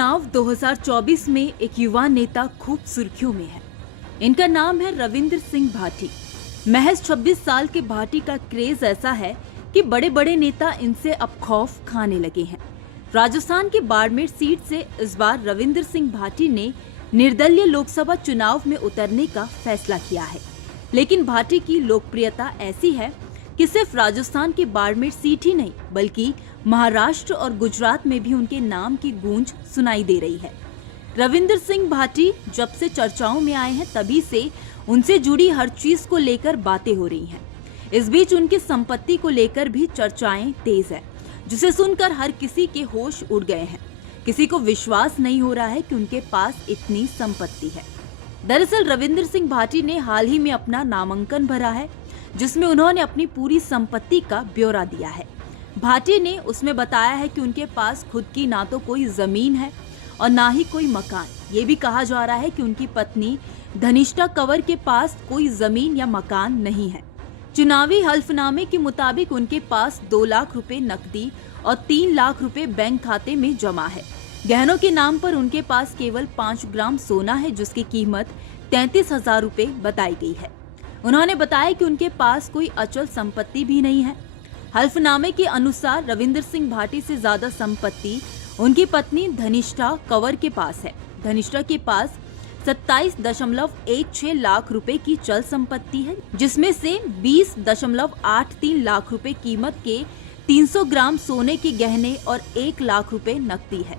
चुनाव 2024 में एक युवा नेता खूब सुर्खियों में है। इनका नाम है रविंद्र सिंह भाटी। महज 26 साल के भाटी का क्रेज ऐसा है कि बड़े बड़े नेता इनसे अब खौफ खाने लगे हैं। राजस्थान के बाड़मेर सीट से इस बार रविंद्र सिंह भाटी ने निर्दलीय लोकसभा चुनाव में उतरने का फैसला किया है। लेकिन भाटी की लोकप्रियता ऐसी है कि सिर्फ राजस्थान की बाड़मेर सीट ही नहीं बल्कि महाराष्ट्र और गुजरात में भी उनके नाम की गूंज सुनाई दे रही है। रविंद्र सिंह भाटी जब से चर्चाओं में आए हैं तभी से उनसे जुड़ी हर चीज को लेकर बातें हो रही हैं। इस बीच उनकी संपत्ति को लेकर भी चर्चाएं तेज है, जिसे सुनकर हर किसी के होश उड़ गए हैं। किसी को विश्वास नहीं हो रहा है कि उनके पास इतनी संपत्ति है। दरअसल रविंद्र सिंह भाटी ने हाल ही में अपना नामांकन भरा है, जिसमें उन्होंने अपनी पूरी संपत्ति का ब्यौरा दिया है। भाटी ने उसमें बताया है कि उनके पास खुद की ना तो कोई जमीन है और ना ही कोई मकान। ये भी कहा जा रहा है कि उनकी पत्नी धनिष्ठा कंवर के पास कोई जमीन या मकान नहीं है। चुनावी हल्फनामे के मुताबिक उनके पास 2 लाख रुपए नकदी और 3 लाख रुपए बैंक खाते में जमा है। गहनों के नाम पर उनके पास केवल 5 ग्राम सोना है, जिसकी कीमत 33,000 रुपए बताई गई है। उन्होंने बताया कि उनके पास कोई अचल संपत्ति भी नहीं है। हल्फनामे के अनुसार रविंद्र सिंह भाटी से ज्यादा संपत्ति उनकी पत्नी धनिष्ठा कंवर के पास है। धनिष्ठा के पास 27.16 लाख रुपए की चल संपत्ति है, जिसमें से 20.83 लाख रुपए कीमत के 300 ग्राम सोने के गहने और 1 लाख रुपए नकदी है।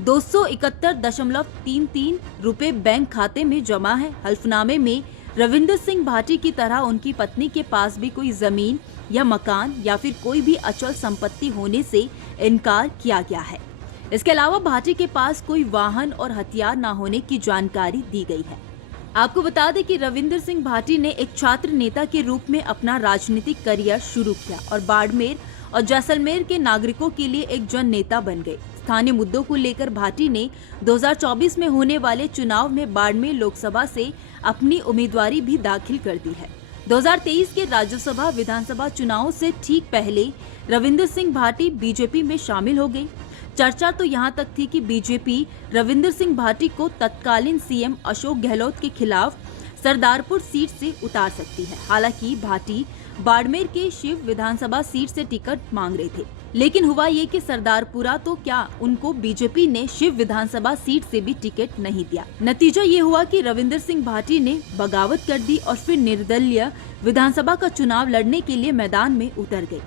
271.33 रुपए बैंक खाते में जमा है। हल्फनामे में रविंद्र सिंह भाटी की तरह उनकी पत्नी के पास भी कोई जमीन या मकान या फिर कोई भी अचल संपत्ति होने से इनकार किया गया है। इसके अलावा भाटी के पास कोई वाहन और हथियार न होने की जानकारी दी गई है। आपको बता दें कि रविंद्र सिंह भाटी ने एक छात्र नेता के रूप में अपना राजनीतिक करियर शुरू किया और बाड़मेर और जैसलमेर के नागरिकों के लिए एक जन नेता बन गए। स्थानीय मुद्दों को लेकर भाटी ने 2024 में होने वाले चुनाव में बाड़मेर लोकसभा से अपनी उम्मीदवारी भी दाखिल कर दी है। 2023 के राज्यसभा विधानसभा चुनाव से ठीक पहले रविंद्र सिंह भाटी बीजेपी में शामिल हो गई। चर्चा तो यहां तक थी कि बीजेपी रविंद्र सिंह भाटी को तत्कालीन सीएम अशोक गहलोत के खिलाफ सरदारपुर सीट से उतार सकती है। हालांकि भाटी बाड़मेर के शिव विधानसभा सीट से टिकट मांग रहे थे, लेकिन हुआ ये कि सरदारपुरा तो क्या उनको बीजेपी ने शिव विधानसभा सीट से भी टिकट नहीं दिया। नतीजा ये हुआ कि रविंद्र सिंह भाटी ने बगावत कर दी और फिर निर्दलीय विधानसभा का चुनाव लड़ने के लिए मैदान में उतर गए।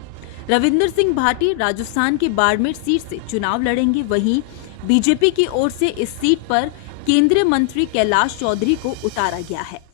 रविंद्र सिंह भाटी राजस्थान के बाड़मेर सीट से चुनाव लड़ेंगे। वहीं बीजेपी की ओर से इस सीट पर केंद्रीय मंत्री कैलाश चौधरी को उतारा गया है।